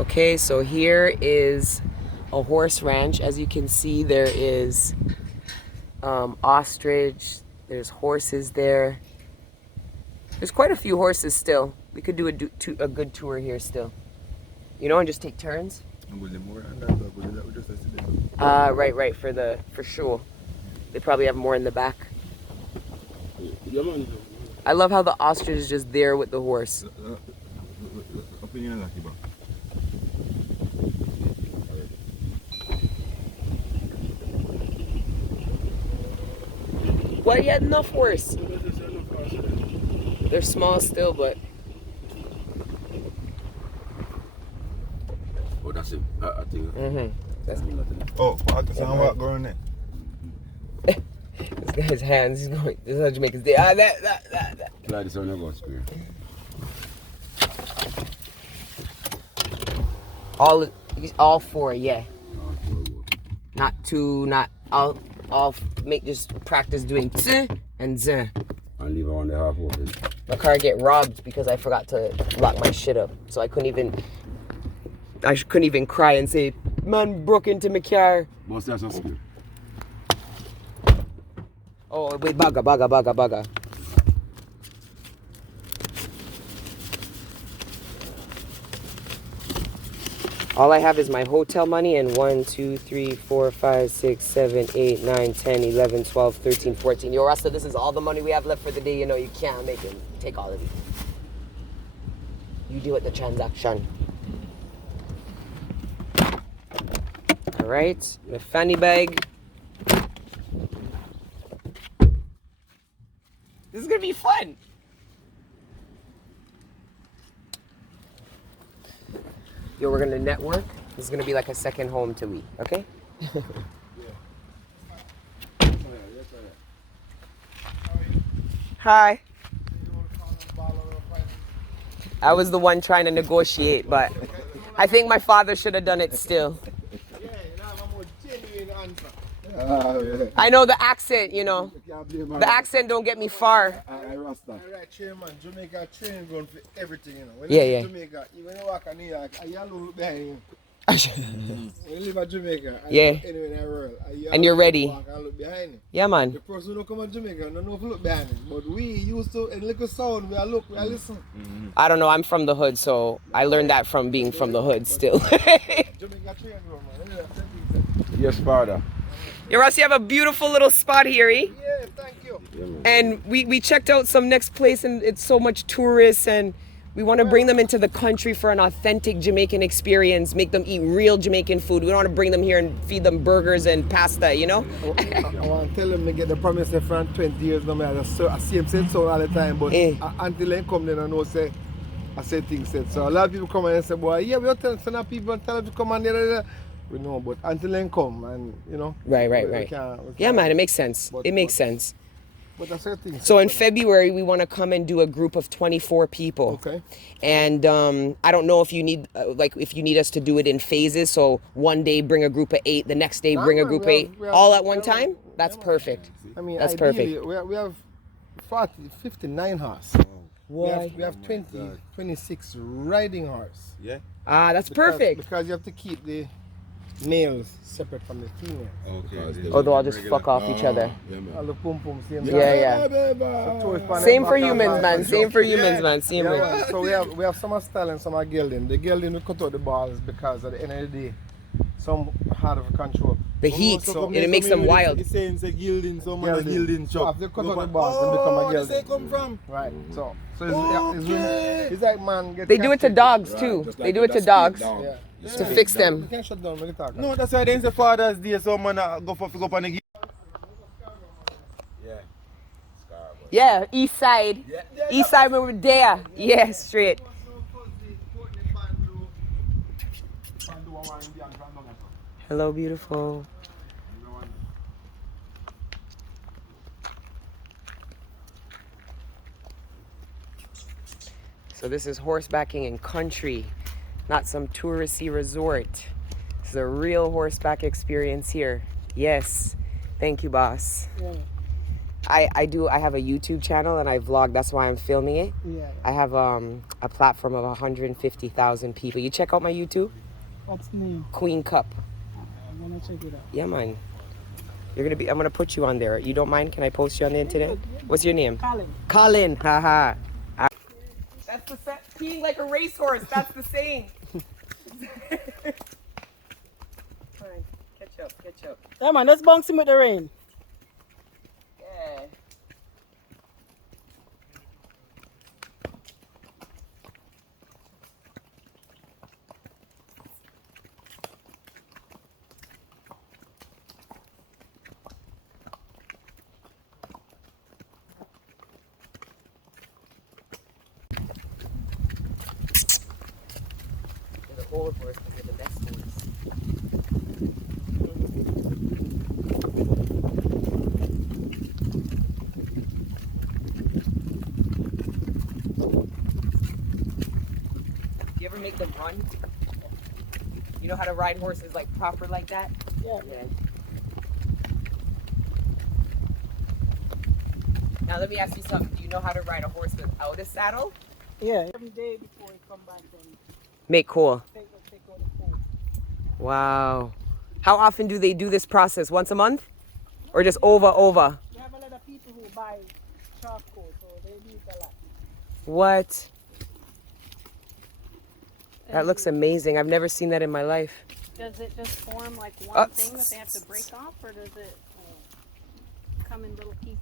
Okay, so here is a horse ranch. As you can see, there is ostrich, there's horses there. There's quite a few horses still. We could do a good tour here still. You know, and just take turns. Right, for sure. They probably have more in the back. I love how the ostrich is just there with the horse. Well, you had enough horse. They're small still, but. Oh, that's it. I think. That's Oh, I can sound what going there. This guy's hands. He's going. This is how Jamaicans do. That. Glad this one not going square. All four, yeah. Not two, not all. Just practice doing z and z. And leave around the half open. My car get robbed because I forgot to lock my shit up, so I couldn't even cry and say, "Man broke into my car." Boss, that's not square. Oh wait, baga. All I have is my hotel money and 1, 2, 3, 4, 5, 6, 7, 8, 9, 10, 11, 12, 13, 14. Yo, Rasta, this is all the money we have left for the day. You know, you can't make it. Take all of it. You deal with the transaction. All right, my fanny bag. This is gonna be fun. Yo, we're gonna network. This is gonna be like a second home to we, okay? Hi. I was the one trying to negotiate, but I think my father should have done it still. I know the accent, you know. The accent don't get me far. Alright, chairman, Jamaica training ground for everything, you know. When Yeah, you yeah. live in Jamaica, when you walk in New York, you look behind you. When you live in Jamaica, Yeah. anywhere in the world, And you're ready. walk and look behind you. Yeah, man. The person who don't come to Jamaica don't know if you look behind him. But we used to, in little sound, we look, we listen. I don't know. I'm from the hood, so I learned that from being from the hood still. Jamaica training ground, man. Yes, father. Yo, Ross, you have a beautiful little spot here, eh? Yeah, thank you. And we checked out some next place, and it's so much tourists, and we want to bring them into the country for an authentic Jamaican experience, make them eat real Jamaican food. We don't want to bring them here and feed them burgers and pasta, you know? I want to tell them to get the promise in front 20 years now. I see him saying so all the time, but until they come, they don't know, I say things said. So a lot of people come and say, boy, yeah, we are telling some people, tell them to come and there. We know, but until they come, and you know. Right. We can't, Yeah, man, it makes sense. It makes sense. But that's the thing. So in February, we want to come and do a group of 24 people. Okay. And I don't know if you need, if you need us to do it in phases. So one day bring a group of 8, the next day bring a group of 8, all at one time. That's perfect. I mean, that's ideally, perfect. We have 59 horse. Why? We have 26 riding horse. Yeah. That's perfect. Because you have to keep the males separate from the females. Okay. Oh, they'll all just fuck off each other. All the pum pum, same. Yeah. So Same for humans, man. Same for humans, man. Same. Yeah, so we have some style and some are gelding. The gelding we cut out the balls because at the end of the day, some hard of control. The heat, and it makes them wild. It's saying it's a gilding, someone a gilding So shop. after cut out the balls, they become a Where they gelding. come from? Right. So it's like man. They do it to dogs too. They do it to dogs Yeah. to fix them. You can shut down when you talk. No, that's why they say Father's Day, someone go for up on the Yeah, east side. East side when we're there. Yeah, straight. Hello, beautiful. So this is horsebacking in country, not some touristy resort. This is a real horseback experience here. Yes. Thank you, boss. Yeah. I have a YouTube channel and I vlog. That's why I'm filming it. Yeah. I have a platform of 150,000 people. You check out my YouTube? What's the name? Queen Cup. I'm gonna check it out. Yeah, man. I'm gonna put you on there. You don't mind? Can I post you on the internet? What's your name? Colin. Colin. Haha. That's the peeing like a racehorse. That's the saying. Fine. Catch up. Yeah, man, let's bounce him with the rain. Yeah. The old horse is the best horse. You ever make them run? You know how to ride horses like proper like that? Yeah. Now let me ask you something. Do you know how to ride a horse without a saddle? Yeah. Every day before we come back, then Make cool. take out the coat. Wow. How often do they do this process? Once a month? Or just over? We have a lot of people who buy charcoal, so they do it a lot. What? That looks amazing. I've never seen that in my life. Does it just form like one thing that they have to break off, or does it come in little pieces?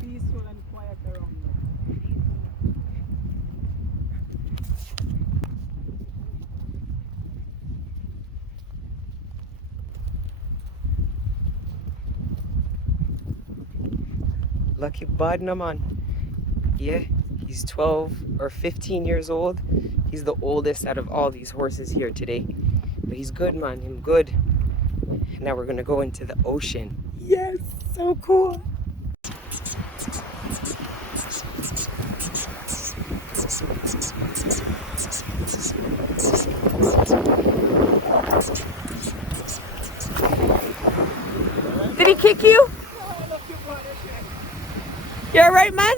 Peaceful and quiet around here. Lucky bud, no man. Yeah, he's 12 or 15 years old. He's the oldest out of all these horses here today. But he's good, man. Him good. Now we're gonna go into the ocean. Yes, so cool. Did he kick you? You alright, man?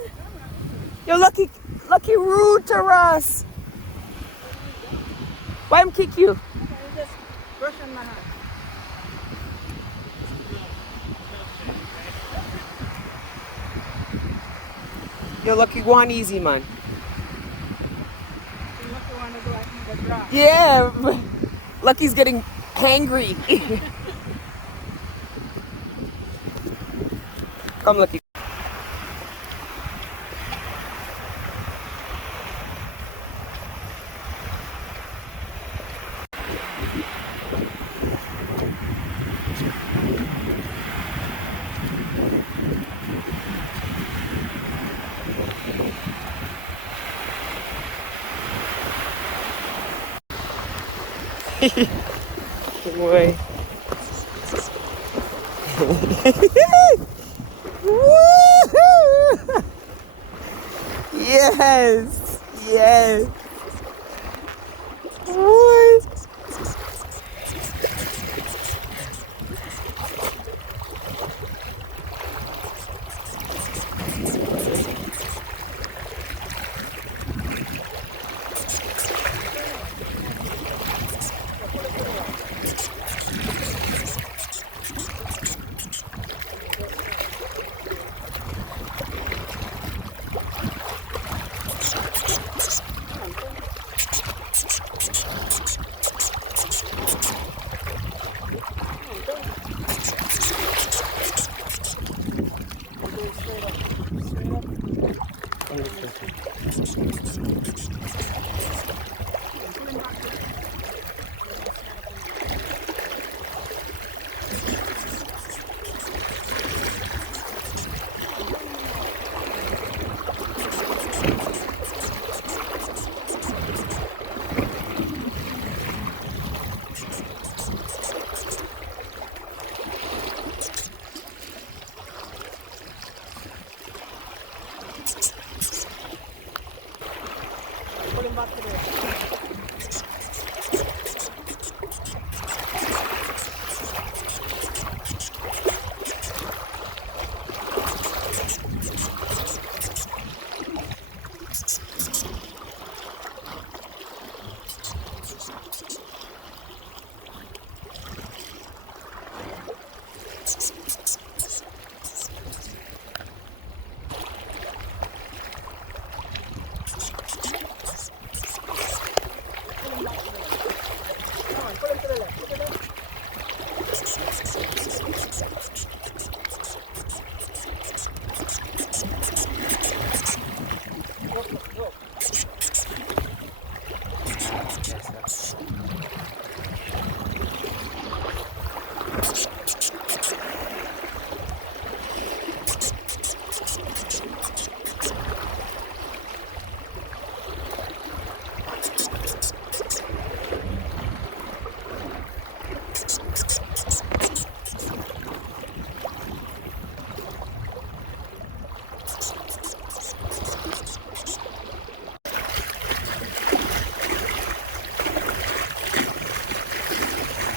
You're lucky rude to us. Why him kick you? Just brush on my hand. You're lucky go on easy, man. You lucky one to go and eat the grass. Yeah, Lucky's getting hangry. Come, Lucky. Good boy. Woo-hoo! Yes, yes. What?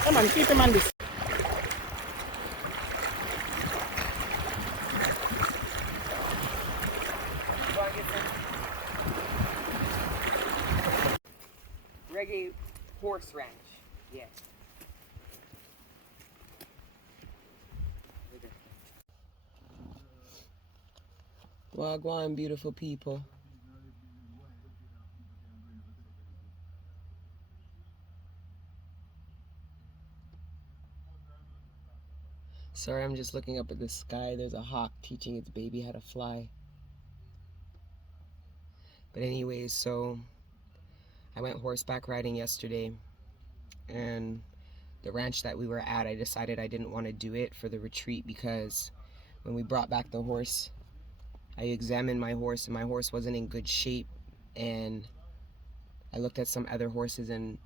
Come on, keep him on this. Reggae horse ranch. Yes. Wagwan, beautiful people. Sorry, I'm just looking up at the sky. There's a hawk teaching its baby how to fly. But anyways, so I went horseback riding yesterday, and the ranch that we were at, I decided I didn't want to do it for the retreat because when we brought back the horse, I examined my horse and my horse wasn't in good shape, and I looked at some other horses and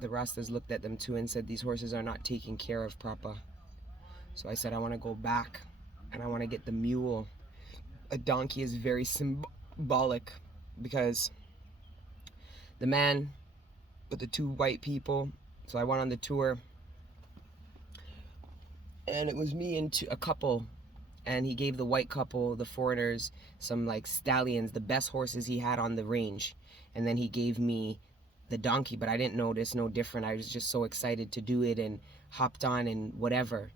the Rastas looked at them too and said these horses are not taken care of proper. So I said I want to go back and I want to get the mule. A donkey is very symbolic because the man with the two white people, so I went on the tour and it was me and a couple, and he gave the white couple, the foreigners, some like stallions, the best horses he had on the range, and then he gave me the donkey, but I didn't notice no different. I was just so excited to do it and hopped on and whatever.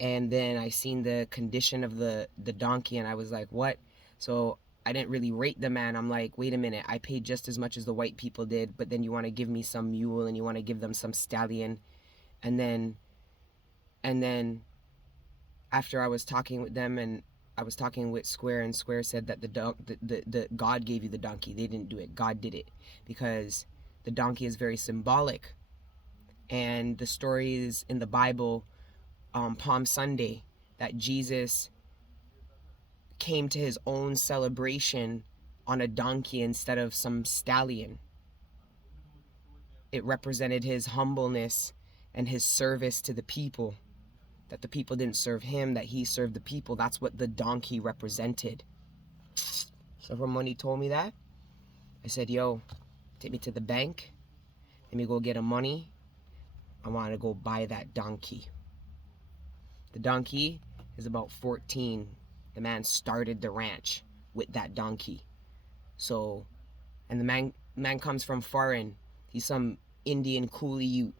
And then I seen the condition of the donkey and I was like, what? So I didn't really rate the man. I'm like, wait a minute, I paid just as much as the white people did, but then you want to give me some mule and you want to give them some stallion. And then after I was talking with them and I was talking with Square, and Square said that the God gave you the donkey. They didn't do it. God did it because the donkey is very symbolic. And the story is in the Bible, Palm Sunday, that Jesus came to his own celebration on a donkey instead of some stallion. It represented his humbleness and his service to the people, that the people didn't serve him, that he served the people. That's what the donkey represented. So from when he told me that, I said, yo, take me to the bank, let me go get a money. I want to go buy that donkey. The donkey is about 14. The man started the ranch with that donkey. So, and the man comes from foreign. He's some Indian coolie youth.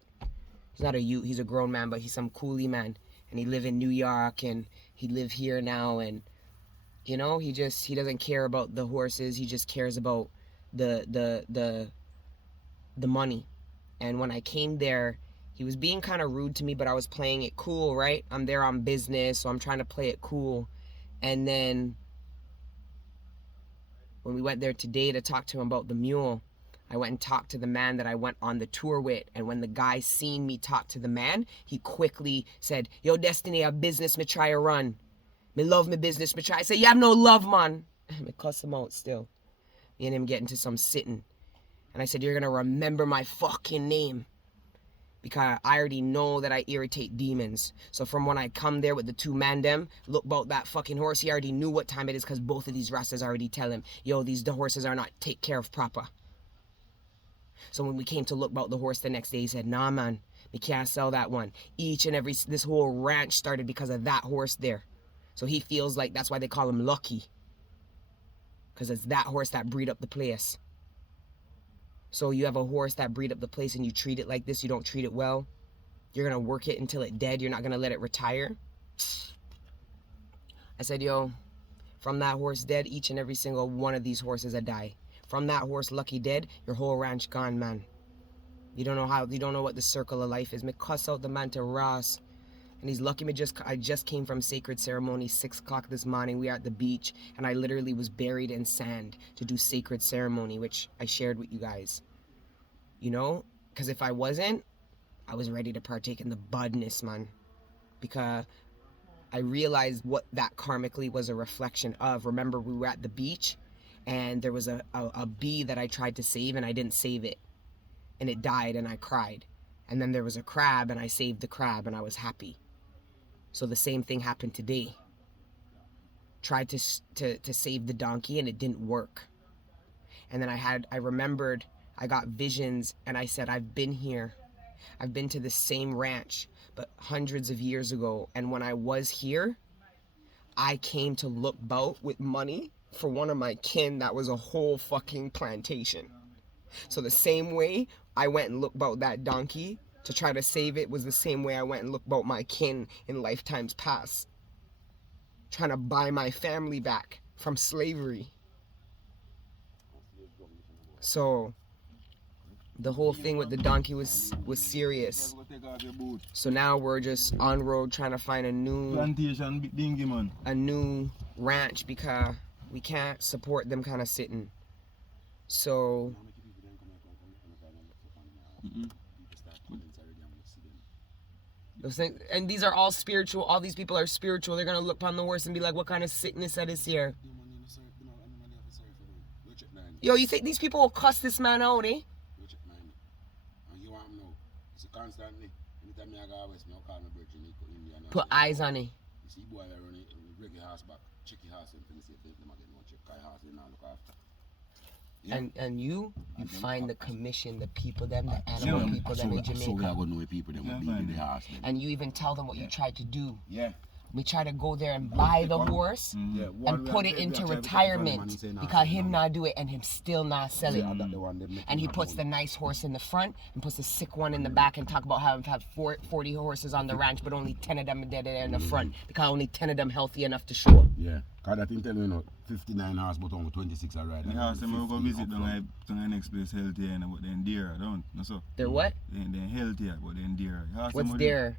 He's not a youth, he's a grown man, but he's some coolie man. And he live in New York and he live here now, and you know, he doesn't care about the horses, he just cares about the money. And when I came there, he was being kind of rude to me, but I was playing it cool, right? I'm there on business, so I'm trying to play it cool. And then when we went there today to talk to him about the mule, I went and talked to the man that I went on the tour with. And when the guy seen me talk to the man, he quickly said, yo, Destiny, a business me try to run. Me love me business me try. I said, you have no love, man. Me cuss him out still. Me and him get into some sitting. And I said, you're going to remember my fucking name, because I already know that I irritate demons. So from when I come there with the two man them, look about that fucking horse, he already knew what time it is because both of these rastas already tell him, yo, the horses are not take care of proper. So when we came to look about the horse the next day, he said, nah, man, we can't sell that one. This whole ranch started because of that horse there. So he feels like that's why they call him lucky, because it's that horse that breed up the place. So you have a horse that breed up the place and you treat it like this, you don't treat it well. You're going to work it until it's dead. You're not going to let it retire. I said, yo, from that horse dead, each and every single one of these horses that die. From that horse lucky dead, your whole ranch gone, man. You don't know what the circle of life is. Me cuss out the man to Ross. And he's lucky I just came from sacred ceremony, 6 o'clock this morning. We are at the beach, and I literally was buried in sand to do sacred ceremony, which I shared with you guys. You know? Because if I wasn't, I was ready to partake in the budness, man. because I realized what that karmically was a reflection of. Remember, we were at the beach and there was a bee that I tried to save and I didn't save it. And it died and I cried. And then there was a crab and I saved the crab and I was happy. So the same thing happened today. Tried to save the donkey and it didn't work. And then I remembered, I got visions and I said, I've been here. I've been to the same ranch, but hundreds of years ago. And when I was here, I came to look bout with money for one of my kin that was a whole fucking plantation. So the same way I went and looked about that donkey to try to save it was the same way I went and looked about my kin in lifetimes past. Trying to buy my family back from slavery. So the whole thing with the donkey was serious. So now we're just on road trying to find a new ranch because we can't support them kind of sitting. So those things, and these are all spiritual. All these people are spiritual. They're gonna look upon the horse and be like, "What kind of sickness that is here?" Yo, you think these people will cuss this man out, eh? Put eyes on it. And you find the commission, the people, them, the animal people, them in Jamaica. And you even tell them what you tried to do. Yeah. We try to go there and buy the horse and put it into retirement because him not do it and him still not sell it. And he puts the nice horse in the front and puts the sick one in the back and talk about how he have 40 horses on the ranch, but only 10 of them are dead in the front because only 10 of them healthy enough to show up. Yeah. Because that thing tell me, 59 hours, but only 26 are riding. Yeah, so we go visit them to the next place healthier, but then dear, don't no so. They're what? They're healthier, but then dear. What's dear?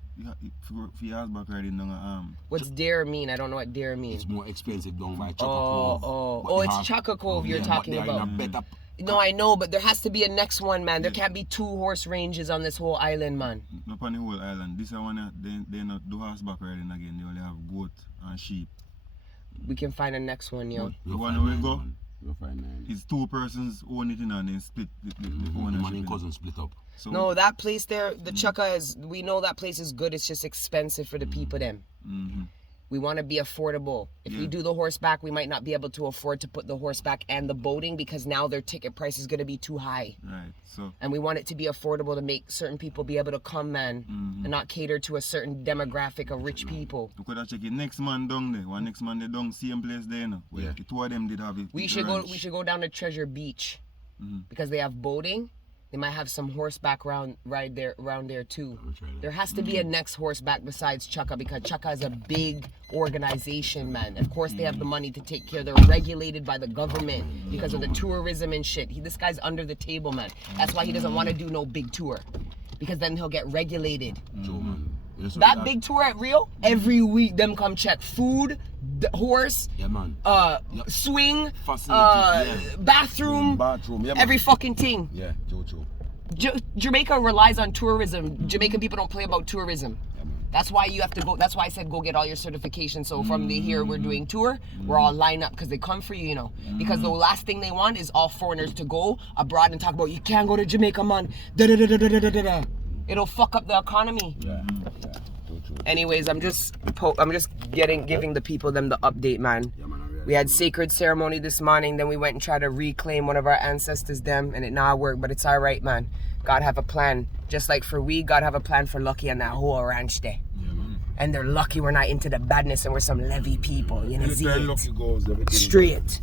For Horseback riding down What's dear mean? I don't know what dear means. It's more expensive down by Chaka Cove. Oh, it's Chaka Cove you're talking about. No, I know, but there has to be a next one, man. There can't be 2 horse ranges on this whole island, man. Not on the whole island. This one, they not do horseback riding again. They only have goat and sheep. We can find a next one, yo. The one we go, it's 2 persons own it and then split the ownership. Man and cousin split up. So, no, that place there, the Chaka is, we know that place is good. It's just expensive for the people, them. We want to be affordable. If we do the horseback, we might not be able to afford to put the horseback and the boating because now their ticket price is going to be too high. Right. So. And we want it to be affordable to make certain people be able to come, man, and not cater to a certain demographic of rich people. You could have checked it next man down there. One next man they down same place there, no. Where the 2 of them did have it. We should go down to Treasure Beach because they have boating. They might have some horseback around there too. There has to be a next horseback besides Chaka because Chaka is a big organization, man. Of course they have the money to take care. They're regulated by the government because of the tourism and shit. This guy's under the table, man. That's why he doesn't want to do no big tour because then he'll get regulated. That big tour at Rio, every week them come check food, the horse, swing, bathroom, every fucking thing. Yeah, Joe. Jamaica relies on tourism. Jamaican people don't play about tourism. That's why you have to go. That's why I said go get all your certifications. So from here we're doing tour, we're all lined up because they come for you, you know. Because the last thing they want is all foreigners to go abroad and talk about you can't go to Jamaica, man. It'll fuck up the economy. Anyways, I'm just giving the people them the update, man. We had sacred ceremony this morning, then we went and tried to reclaim one of our ancestors them, and it not worked, but it's all right, man. God have a plan. Just like for God have a plan for Lucky and that whole ranch there. And they're lucky we're not into the badness and we're some levy people, you know. Straight.